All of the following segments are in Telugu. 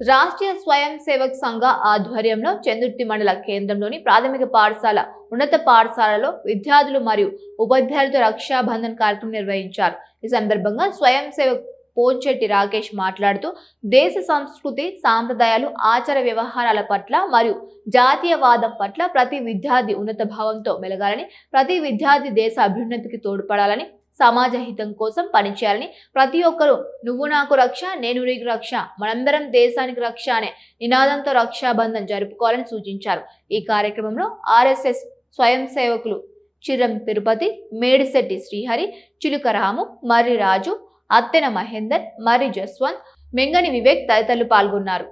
రాష్ట్రీయ స్వయం సేవక్ సంఘ ఆధ్వర్యంలో చందుర్తి మండల కేంద్రంలోని ప్రాథమిక పాఠశాల, ఉన్నత పాఠశాలలో విద్యార్థులు మరియు ఉపాధ్యాయులతో రక్షాబంధన్ కార్యక్రమం నిర్వహించారు. ఈ సందర్భంగా స్వయం సేవక్ పోంచెట్టి రాకేష్ మాట్లాడుతూ దేశ సంస్కృతి, సాంప్రదాయాలు, ఆచార వ్యవహారాల పట్ల మరియు జాతీయవాదం పట్ల ప్రతి విద్యార్థి ఉన్నత భావంతో మెలగాలని, ప్రతి విద్యార్థి దేశ అభ్యున్నతికి తోడ్పడాలని, సమాజ హితం కోసం పనిచేయాలని, ప్రతి ఒక్కరూ నువ్వు నాకు రక్ష, నేను నీకు రక్ష, మనందరం దేశానికి రక్ష అనే నినాదంతో రక్షాబంధన్ జరుపుకోవాలని సూచించారు. ఈ కార్యక్రమంలో ఆర్ఎస్ఎస్ స్వయం సేవకులు చిరం తిరుపతి, మేడిశెట్టి శ్రీహరి, చిలుక రాము, మర్రి రాజు, అత్తెన మహేందర్, మర్రి జస్వంత్, మెంగని వివేక్ తదితరులు పాల్గొన్నారు.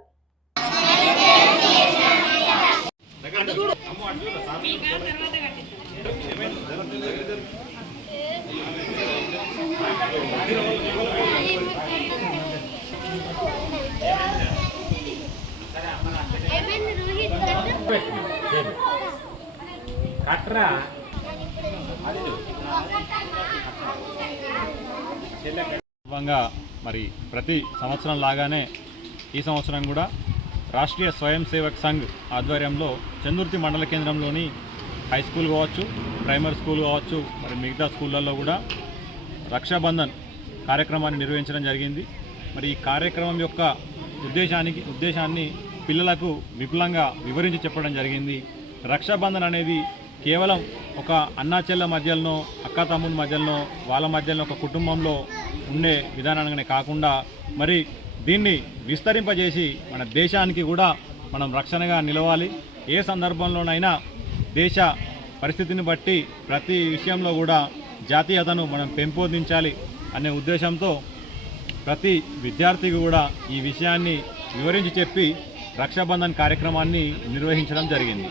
మరి ప్రతి సంవత్సరం లాగానే ఈ సంవత్సరం కూడా రాష్ట్రీయ స్వయం సేవక్ సంఘ్ ఆధ్వర్యంలో చందుర్తి మండల కేంద్రంలోని హై స్కూల్ కావచ్చు, ప్రైమరీ స్కూల్ కావచ్చు, మరి మిగతా స్కూళ్ళల్లో కూడా రక్షాబంధన్ కార్యక్రమాన్ని నిర్వహించడం జరిగింది. మరి ఈ కార్యక్రమం యొక్క ఉద్దేశాన్ని పిల్లలకు విపులంగా వివరించి చెప్పడం జరిగింది. రక్షాబంధన్ అనేది కేవలం ఒక అన్నా చెల్ల మధ్యలో, అక్క తమ్ముని మధ్యలో, వాళ్ళ మధ్యలో ఒక కుటుంబంలో ఉండే విధానాన్ని కాకుండా మరి దీన్ని విస్తరింపజేసి మన దేశానికి కూడా మనం రక్షణగా నిలవాలి. ఏ సందర్భంలోనైనా దేశ పరిస్థితిని బట్టి ప్రతి విషయంలో కూడా జాతీయతను మనం పెంపొందించాలి అనే ఉద్దేశంతో ప్రతి విద్యార్థికి కూడా ఈ విషయాన్ని వివరించి చెప్పి రక్షాబంధన్ కార్యక్రమాన్ని నిర్వహించడం జరిగింది.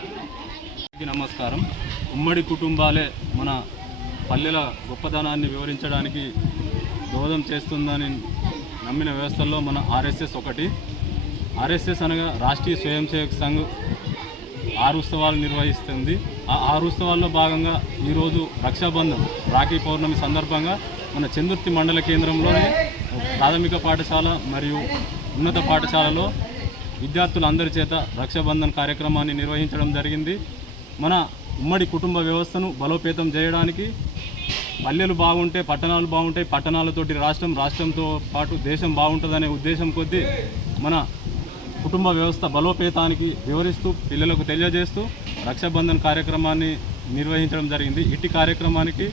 నమస్కారం. ఉమ్మడి కుటుంబాలే మన పల్లెల గొప్పతనాన్ని వివరించడానికి దోహదం చేస్తుందని నమ్మిన వ్యవస్థల్లో మన ఆర్ఎస్ఎస్ ఒకటి. ఆర్ఎస్ఎస్ అనగా రాష్ట్రీయ స్వయం సేవక్ సంఘ్ 6 ఉత్సవాలు నిర్వహిస్తుంది. ఆ 6 ఉత్సవాల్లో భాగంగా ఈరోజు రక్షాబంధన్ రాఖీ పౌర్ణమి సందర్భంగా మన చందుర్తి మండల కేంద్రంలోని ప్రాథమిక పాఠశాల మరియు ఉన్నత పాఠశాలలో విద్యార్థులందరి చేత రక్షాబంధన్ కార్యక్రమాన్ని నిర్వహించడం జరిగింది. మన ఉమ్మడి కుటుంబ వ్యవస్థను బలోపేతం చేయడానికి పల్లెలు బాగుంటే పట్టణాలు బాగుంటాయి, పట్టణాలతోటి రాష్ట్రంతో పాటు దేశం బాగుంటుందనే ఉద్దేశం కొద్దీ మన కుటుంబ వ్యవస్థ బలోపేతానికి వివరిస్తూ పిల్లలకు తెలియజేస్తూ రక్షాబంధన్ కార్యక్రమాన్ని నిర్వహించడం జరిగింది. ఇట్టి కార్యక్రమానికి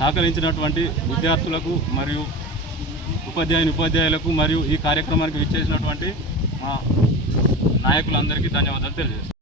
సహకరించినటువంటి విద్యార్థులకు మరియు ఉపాధ్యాయులకు మరియు ఈ కార్యక్రమానికి విచ్చేసినటువంటి మా నాయకులందరికీ ధన్యవాదాలు తెలియజేస్తాను.